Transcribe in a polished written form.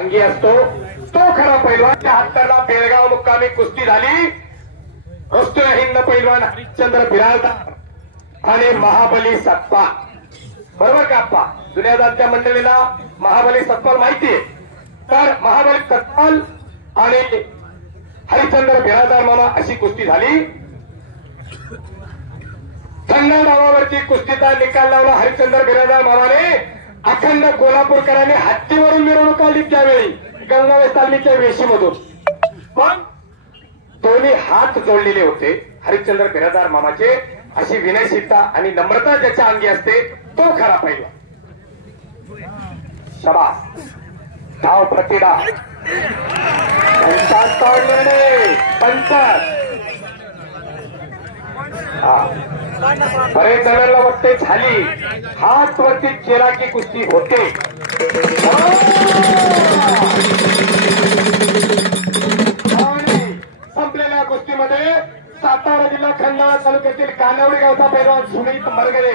अंगी असतो तो खरा पैलवान. 73ला बेळगाव मुक्कामी कुस्ती झाली. रस्तोय हिंद पैलवान हरिश्चंद्र बिराजदार आणि महाबली सत्पाल. बरोबर का आप्पा? जुन्या जाणत्या मंडळीला महाबली सत्पाल माहितीये. तर महाबली सत्पाल आणि हरिश्चंद्र बिराजदार मामा अशी कुस्ती झाली. थंड डावावरती कुस्तीचा निकाल लावला हरिश्चंद्र बिराजदार मामाने. अखंड कोल्हापूरकरांनी हत्तीवरून मिरवणूक काढली त्यावेळी गंगावे तालमीच्या वेशीमधून. पण दोन्ही हात जोडलेले होते हरिश्चंद्र बिराजदार मामाचे. अशी विनयशीलता आणि नम्रता ज्याच्या अंगी असते तो खरा पहिला. शाबास. धाव प्रतिडाव. पंचात तोडलेले. पंचात. बरेच जणांना वाटते झाली. हात वरती केला की कुस्ती होते. संपलेल्या कुस्तीमध्ये सातारा जिल्हा खंडाळा तालुक्यातील कानवडी गावचा पैलवान सुनीत मरगळे